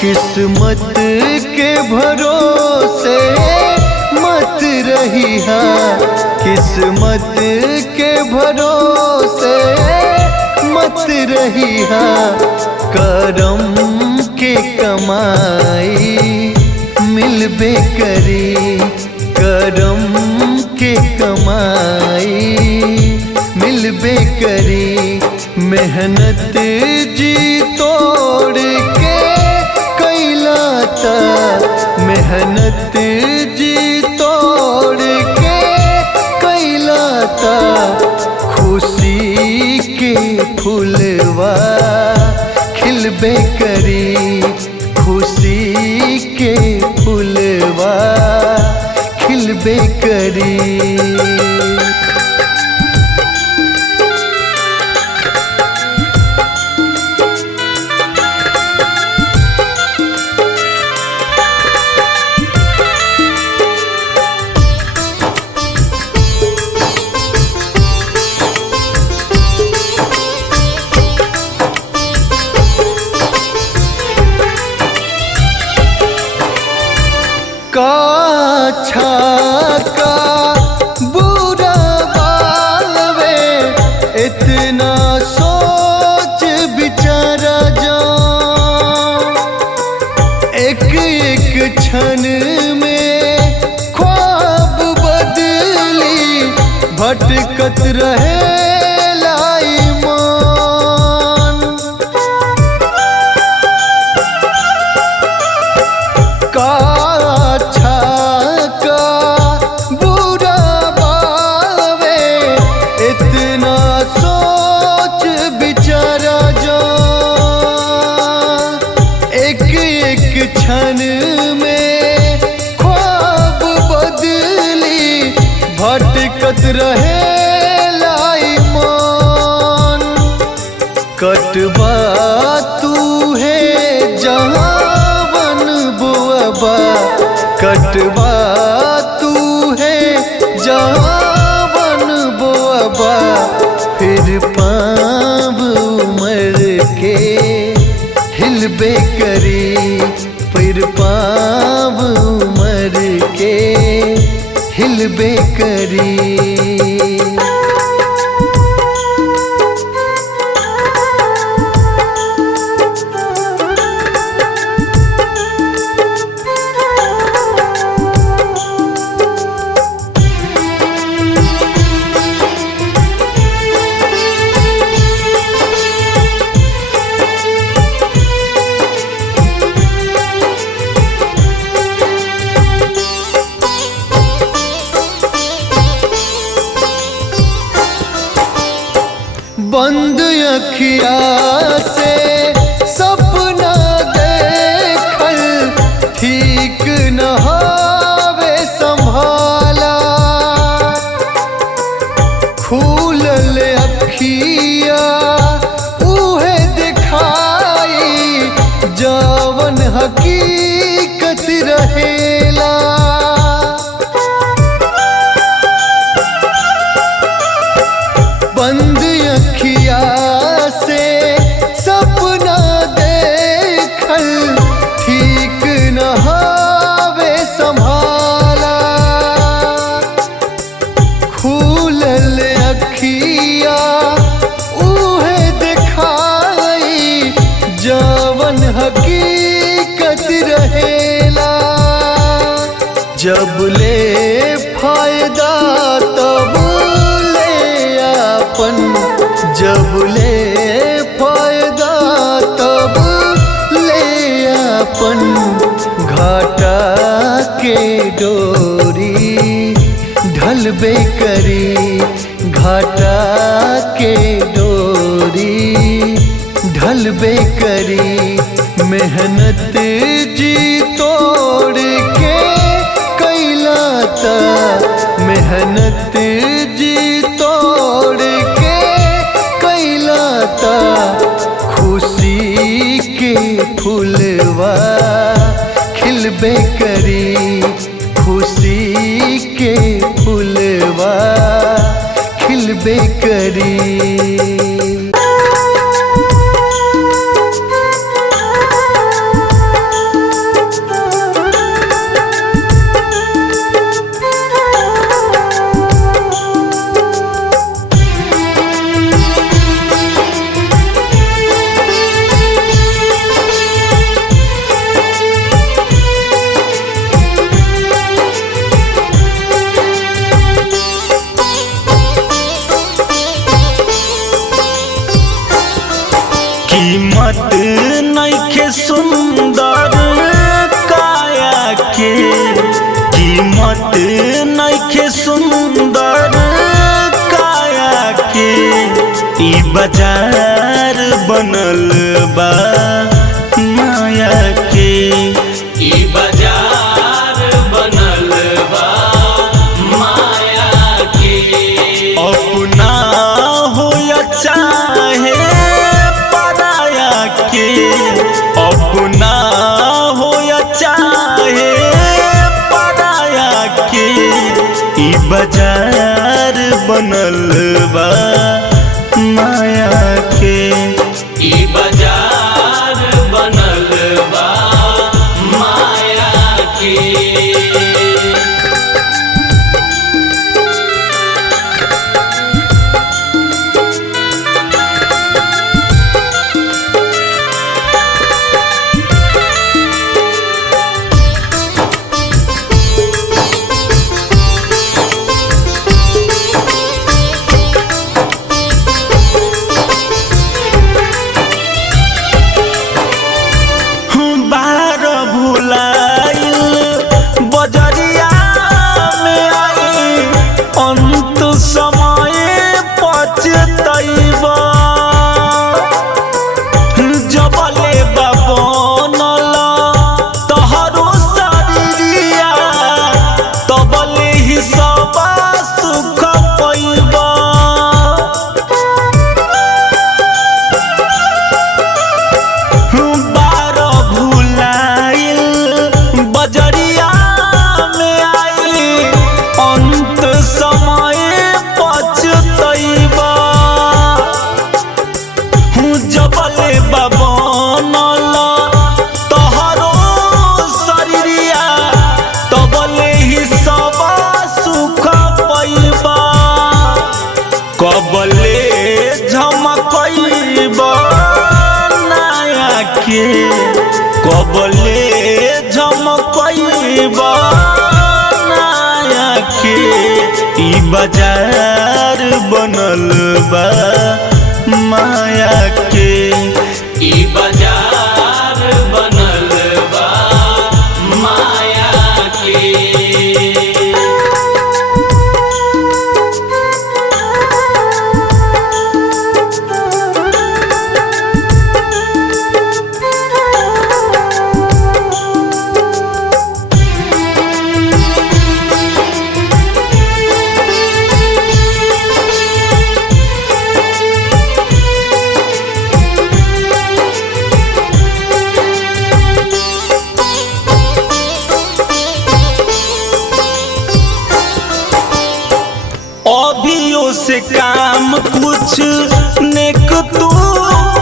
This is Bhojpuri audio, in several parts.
किस्मत के भरोसे मत रहिहा, किस्मत के भरोसे मत रहिहा। करम के कमाई मिलबे करी, करम के कमाई मिलबे करी। मेहनत जी तोड़ के कैला ता, मेहनत जी तोड़ के कैला ता। खुशी के फूलवा खिलबे करी, खुशी के फूलवा खिलबे करी। का अच्छा का बुरा बावे, इतना सोच विचारा जाओ। एक एक क्षण में ख्वाब बदली, भटकत रहे लाई मान। का क्षण में ख्वाब बदली, भटकत रहे लाई मान। कटवा तू है जहाँ वन बुआबा, कटवा तू है जहाँ वन बुआबा। फिर पाँव उमर के हिलबे करी, फिर पाँव उमर के हिलबे करी। बंद अखिया से सपना देखल ठीक न हावे संभाला। खुलल अखिया उहे दिखाई, जवन हकीकत रहेला। बंद अखिया से सपना देखल ठीक न हावे संभाला। खुलल अखिया उहे दिखाई, जवन हकीकत रहेला। जब ले फायदा तब जब ले फायदा तब ले अपन। घाटा के डोरी ढलबे करी, घाटा के डोरी ढलबे करी। मेहनत जी तोड़ के कैला ता, मेहनत जी तोड़ के कैला ता। खुशी के फूलवा खिलबे करी, खुशी के फूलवा खिलबे करी। अपना हो या चाहे पराया के ई बाजार बनल बा माया के ई बाजार बनल बा माया के कबले झमकइबा नाया के कबले झमकइबा नाया के ई बाजार बनल बा माया के ई बाजार बनल बा माया के अभियो से काम कुछ नेक तू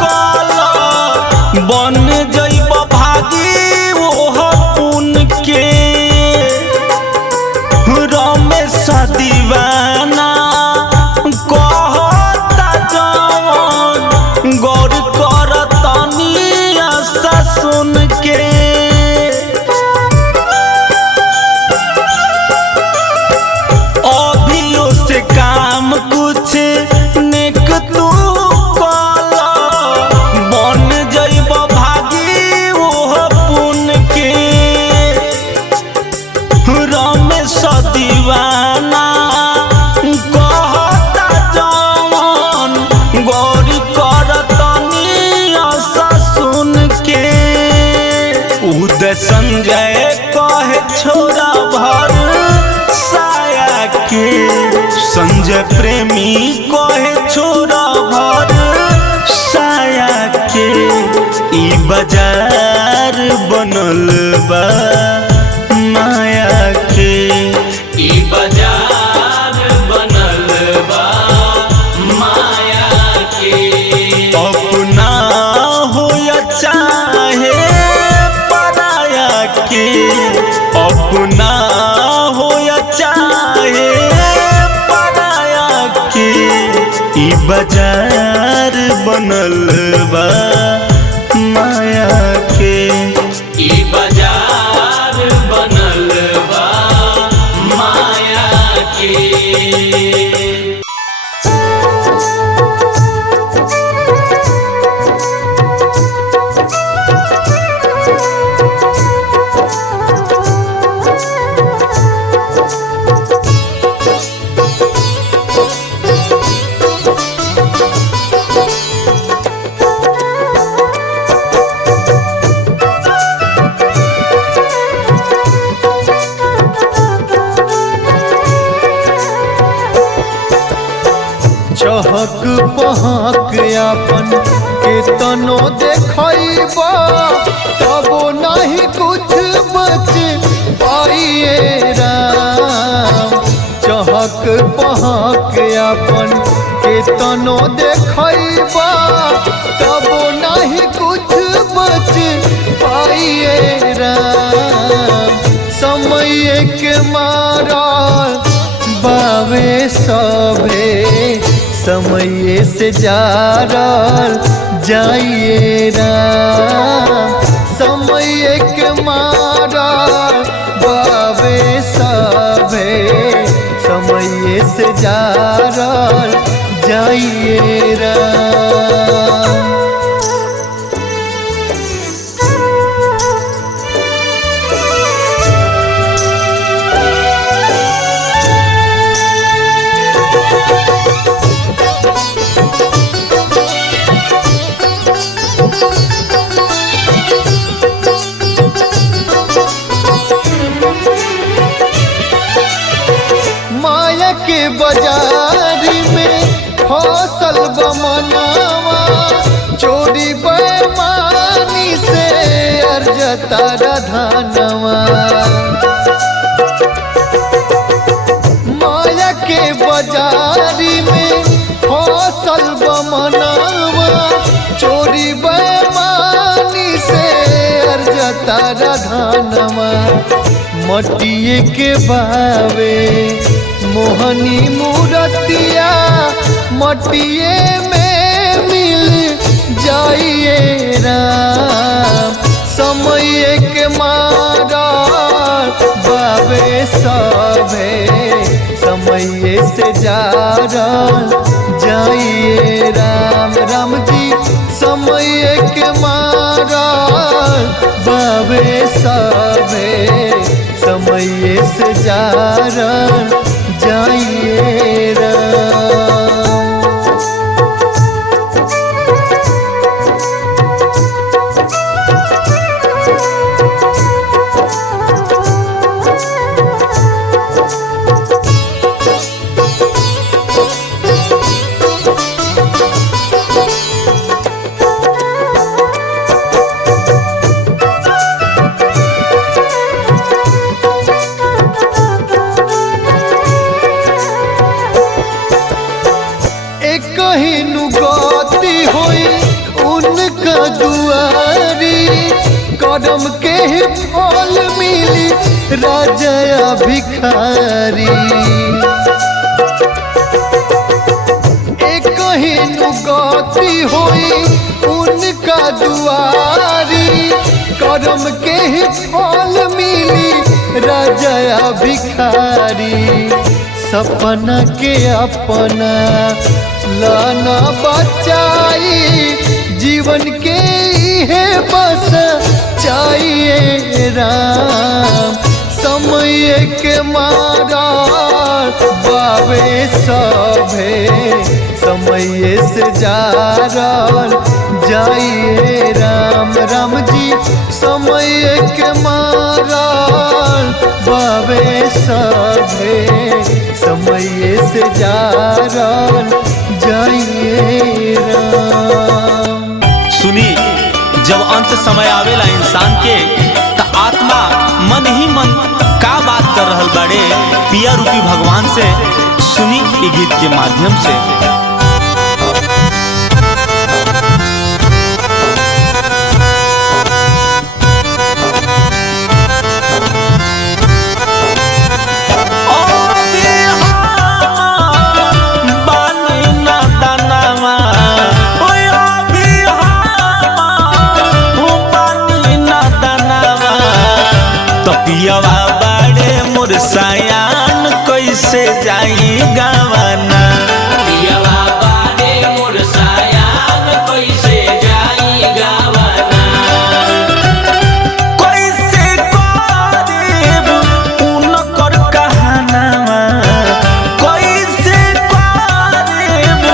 काला बन जइब भागी ओह पुन के रमेश दीवाना कहता जवन गौर कर तनी आशा सुन के काम कुछ नेक तू काला बन जइब भागी ओह पुन के रमेश दीवाना कहता जवन गौर कर तनी आशा सुन के उदय संजय कहे छोरा भर साया के संजय प्रेमी कहे छोरा भर साया के ई बाजार बनल बा माया के ई बाजार बनल बा माया के अपना हो या चाहे पराया के अपना हो या चाहे ई बाजार बनल बा माया के ई बाजार बनल बा माया के चहक पहक अपन केतनो देखइब अपन के तनो देखैबा तबो नहीं कुछ बच पाइए राम। समय के मारा बावे सभे समय से जारल जाइए राम। समय के मारा बावे सभे समय से जारल जाइए राम। माया के बाजारी में फसल बमनावा चोरी बेमानी से अर्जता धनवा। माया के बाजारी में फसल बमनावा चोरी बेमानी से अर्जता धनवा। मटिए के बावे मोहनी मूरतिया मटिए में मिल जाइए राम। समय के मारा बावे सभे समय से जारल जाइए राम। राम जी समय के मारा बावे सभे समय से जारल जाइए राम। कहीं गति होई उनका दुआरी कदम के फल मिली राजा भिखारी। कहीं गति होई उनका दुआरी कदम के फल मिली राजा भिखारी। सपना के अपना लाना बचाई जीवन के है बस चाहिए राम। समय के मारा बावे सभे समय से जारल जाइए राम। राम जी समय के मारा बावे सभे समय से जारल जाइए राम। सुनी, जब अंत समय आवेला इंसान के त आत्मा मन ही मन का बात कर रहल बाड़े पिया रूपी भगवान से सुनी ई गीत के माध्यम से। पियवा बाड़े मोर सयान कैसे जाई गावाना। पियवा बाड़े मोर सयान कैसे जाई गावाना। कैसे करीब उनकर कहानावा कैसे करीब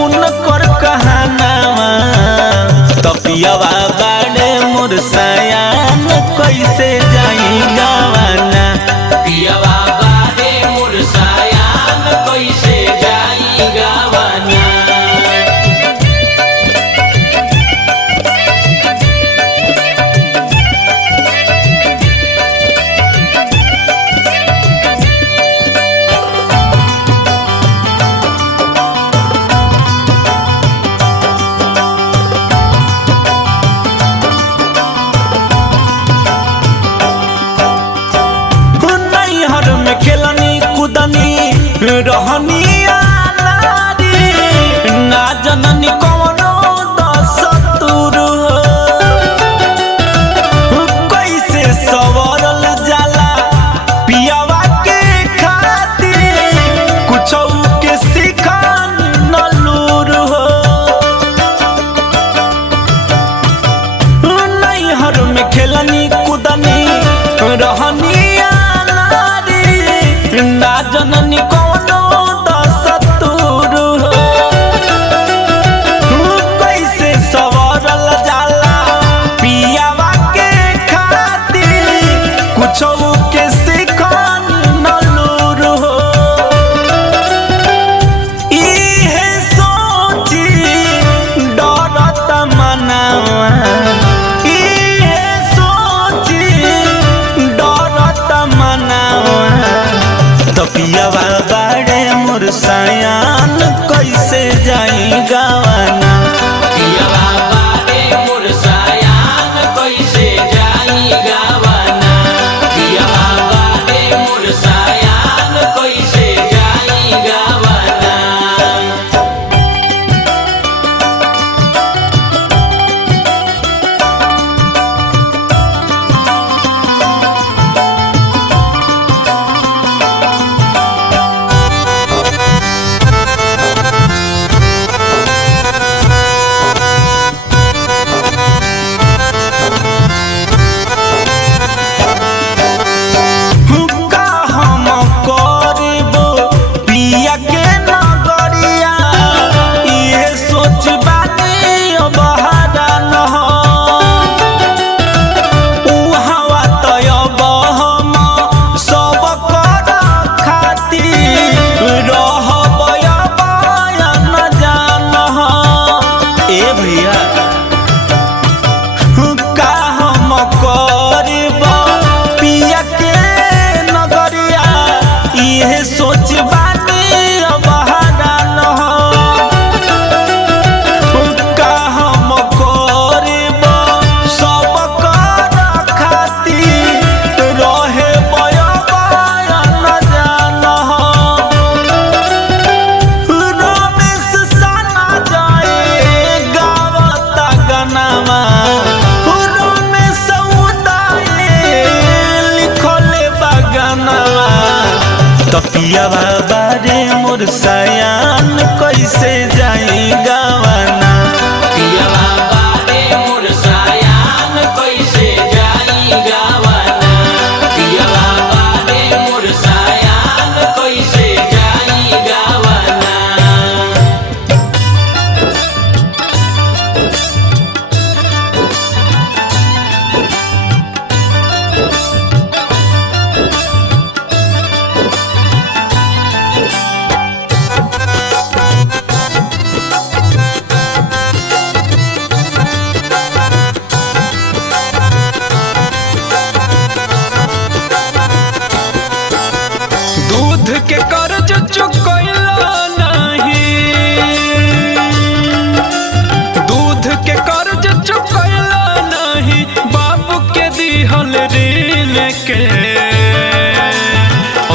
उनकर कहानावा। तो पियवा बाड़े मोर सयान कैसे जाई गावाना। पियवा बाड़े मोर सयान कैसे जाई गावाना। खेलनी कुदनी रहनी नारी ना जननी कोनो दसतुर हो कैसे सवरल जाला पियावा के खातिर कुछ के सिखन नलूर हो इहे सोची डरत मनावा इहे सोची डरत मनावा तपियावा बाड़े मोर सयान कैसे जाई गावाना पियवा बारे मोर सयान कैसे जाई गावाना पियवा बारे मोर सयान कैसे जाई गावाना का हम करबो पिया के नगरिया इहे सोच बानी अब हरान हो उहावा तय हम सब कर खातिर रहब बयान जान हो ए भैया का हम करब पिया के नगरिया इहे सोच बानी अब हरान हो का हम करब सब कर खातिर रहे बयान जान हो रमेश साना जाए गावता गनामा रमेश उदाए लिखले बगनामा तपियावा बारे मोर सयान कैसे जाई गावाना पियवा बारे मोर सयान कैसे जाई गावाना पियवा बारे मोर सयान कैसे जाई गावाना दूध के कर्ज चुकैला नहीं दूध के कर्ज चुकैला नहीं बाबू के दिहल ऋण के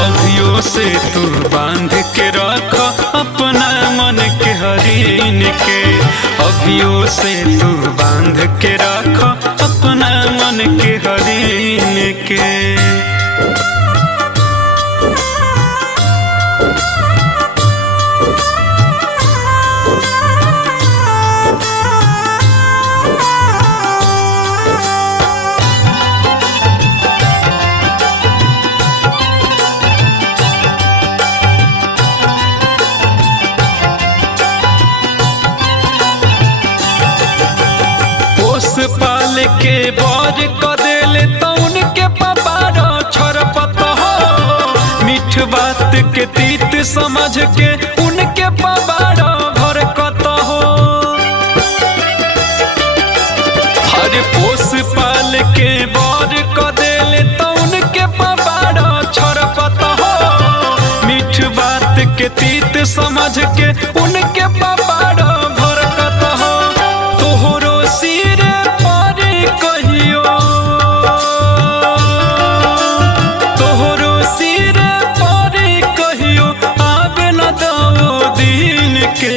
अभियो से तू बांध के रख अपना मन के हरीन के अभियो से तू बांध के रख अपना मन के हरीन के पोस पाल के बर क देले तौन के पबारो छरपत हो मीठ बात के तीत समझ के उनके पबारो भरकत हो हर पोस पाल के बर क देले तौन के पबारो छरपत हो मीठ बात के तीत समझ के उनके पबारो भरकत हो तोहरो सिर पर कहियो तोहरो सिर पर कहियो आबे न दो दिन के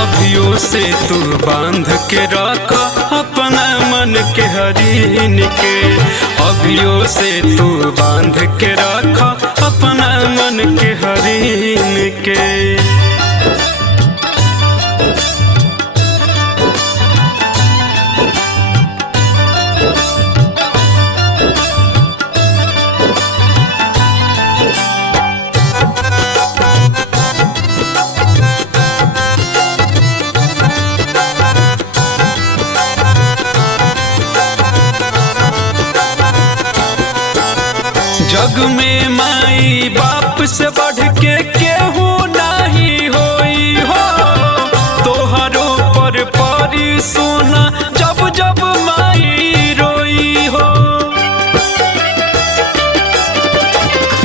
अभियो से तू बांध के रख अपना मन के हरीन के अभियो से तू बांध के रख अपना मन के हरीन के जग में माई बाप से बढ़ के केहू नहीं होई हो, तोहरो पर परी सोना जब जब माई रोई हो।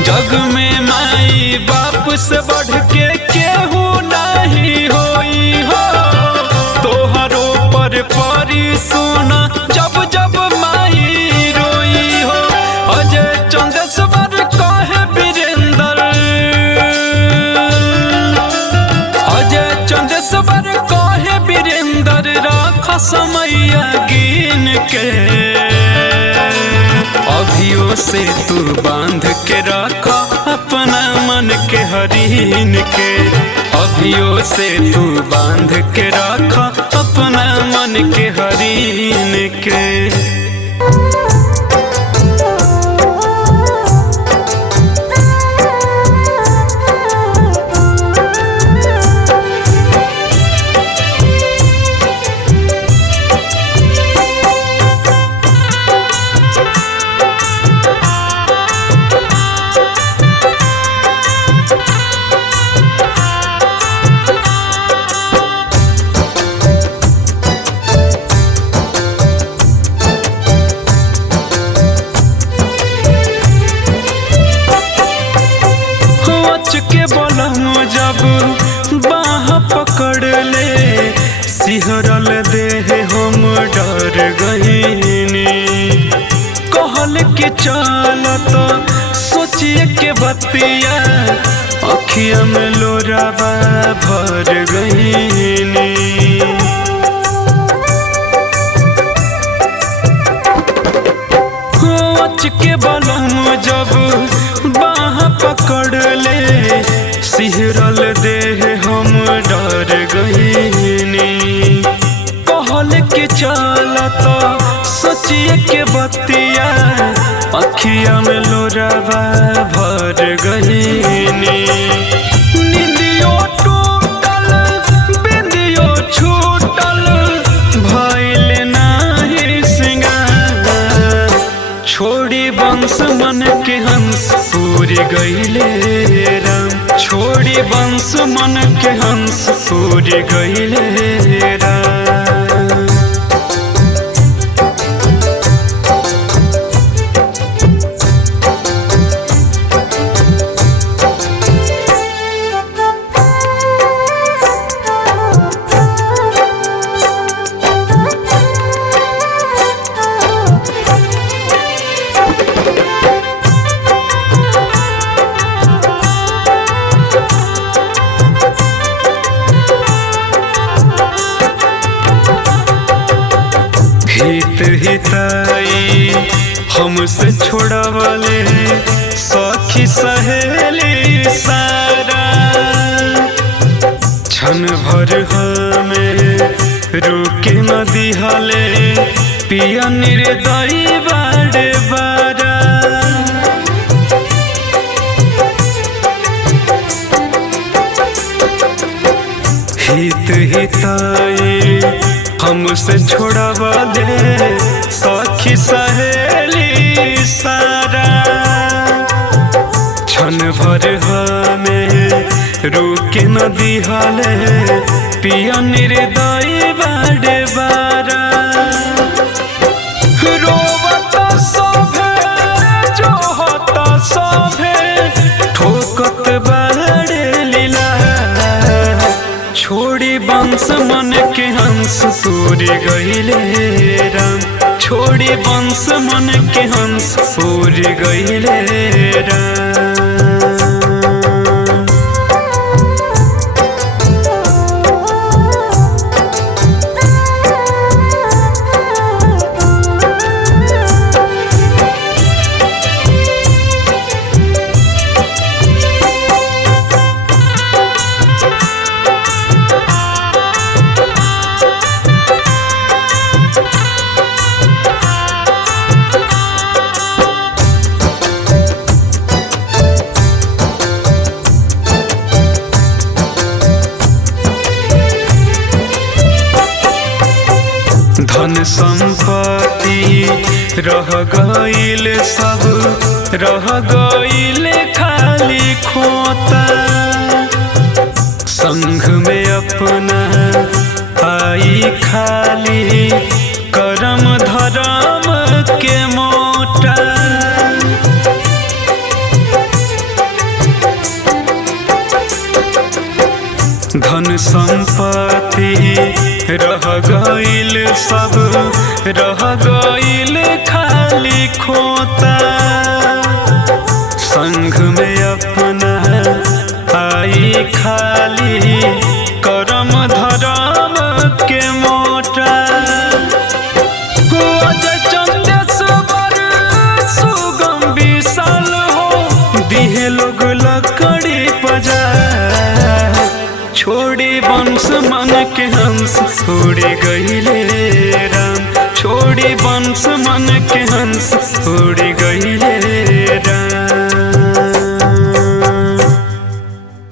जग में माई बाप से बढ़ के केहू नहीं होई हो, तोहरो पर परी सोना जब जब माई रोई हो। अजय चंदेश्वर कहे वीरेंद्र, अजय चंदेश्वर कहे वीरेंद्र राख समय गिन के, अभियो से तू बांध के रख अपना मन के हरीन के, अभियो से तू बांध के रख अपना मन के हरीन के। के बोलम जब बाह पकड़ ले, सिहरल देह हम डर गईनी, कहल के चलत सोचिए के बतिया अखिया में लोरावा भर गईनी। के बोलम जब बाह पकड़ ले, सिहरल देह हम डर गईनी, कहल के चलत सोचिए के बतिया अखिया में लोरावा भर गईनी। निंदियो टूटल बिंदियो छूटल भइल नाही सिंगार, छोड़ी वंश मन के हंस पूरी गईले राम, छोड़ी वंश मन के हंस पूरी गईले राम। हित हिताई हमसे छोड़ावले सखी सहेली सारा, क्षण भर हमें रुके न दिहले पिया निर्दयी बारे बारा। हित हिताई हमसे छोड़ावा दे सखी सहेली सारा, क्षण भर हमें रुके न दिहले पिया निर्दयी बारे बारा। रोवता सभे जोहता सभे ठोकत बारे लीला, छोड़ी वंश मन के हंस पूरी गईले राम, छोड़ी वंश मन के हंस पूरी गईले राम। धन संपत्ति रह गईल सब रह गईल खाली खोता। संघ में अपना आई खाली करम धर्म के मोटा। धन संपत्ति रह गईल सब रह गईल खाली खोता। संघ में अपना आई खाली करम धर्म के मोटा। चंदेश्वर सुगम विशाल हो दिहे लोग लकड़ी पजा। छोड़ी वंश मन के हंस उड़ गईले राम। छोड़ी वंश मन के हंस उड़